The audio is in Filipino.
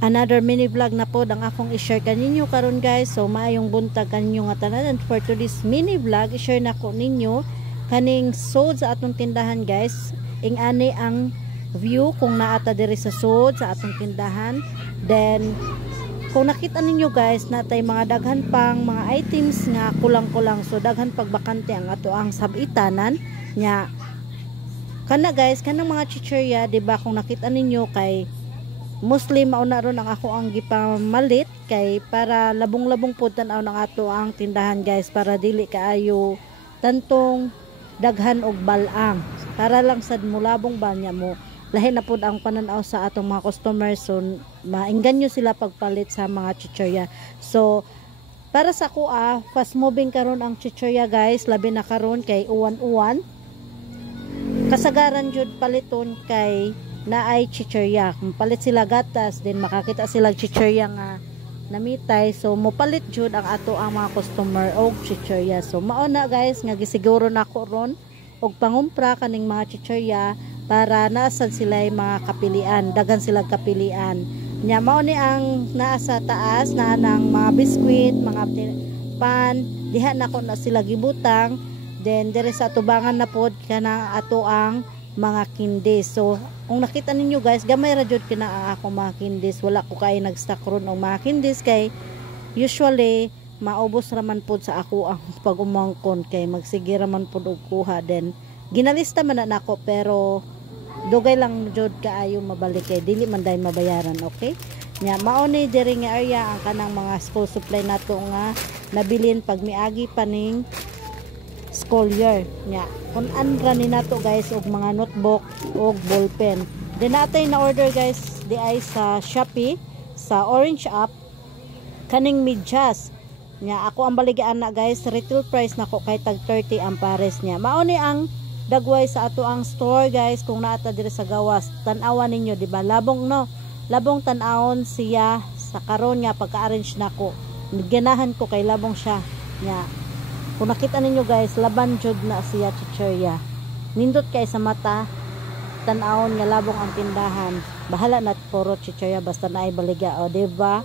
Another mini vlog na po ang akong i-share kaninyo karon guys. So maayong buntag kaninyo nga tanan, and for today's mini vlog i-share na ko ninyo kaning sold sa atong tindahan guys. Ing-ani ang view kung naata diri sa sold sa atong tindahan. Then kung nakita ninyo guys, natay mga daghan pang mga items nga kulang-kulang, so daghan pagbakante ang ato ang sabitanan nya. Kana guys, kanang mga chichirya, diba, kung nakita ninyo kay mostly mauna ron ang ako ang gipamalit kay para labong-labong po tanaw ng ato ang tindahan guys, para dili kaayo tantong daghan og balang, para lang sad mo labong ba niya mo lahi na pud ang pananaw sa atong mga customers, so maingganyo sila pagpalit sa mga chichirya. So para sa kuha, fast moving karon ang chichirya guys, labi na karon kay uwan-uwan, kasagaran jud paliton kay na ay chichirya. Palit sila gatas, then makakita sila chichirya nga namitay, so mopalit jud ang ato ang mga customer og chichirya. So mao na guys nga gisiguro nako ron og pangumpra kaning mga chichirya para naasad sila mga kapilian, dagan sila kapilian nya. Mao ni ang naa sa taas na nang mga biskwit, mga pan, diha nako na sila gibutang. Then dire sa tubangan na pod kana ato ang mga kindis. So kung nakita ninyo guys, gamay ra jud kina ako mga kindis, wala ko kay nag-stock ron og mga kindis kay usually maubos raman pod sa ako ang pag-umangkon kay magsige raman pod og kuha. Then ginalista man na nako, pero dugay lang jud kaayo mabalik kay dili man dai mabayaran. Okay nya, mao ni diri nga area ang kanang mga school supply nato nga nabilin pag miagi paning school year nya. Kun anra ni nato guys og mga notebook og ballpen. Then natay na order guys di ay sa Shopee sa Orange app kaning medyas nya. Ako ang baligaan na guys, retail price nako kay tag 30 ang pares nya. Mao ni ang dagway sa ato ang store guys. Kung naata diri sa gawas, tan-awan ninyo, di ba? Labong no, labong tan-awon siya sa karon nga pagka-arrange nako. Ganahan ko kay labong siya nya. Kung nakita ninyo guys, laban jud na siya chichirya. Nindot kay sa mata, tan-awon nga labong ang tindahan. Bahala na puro chichirya basta naay baliga, o di ba?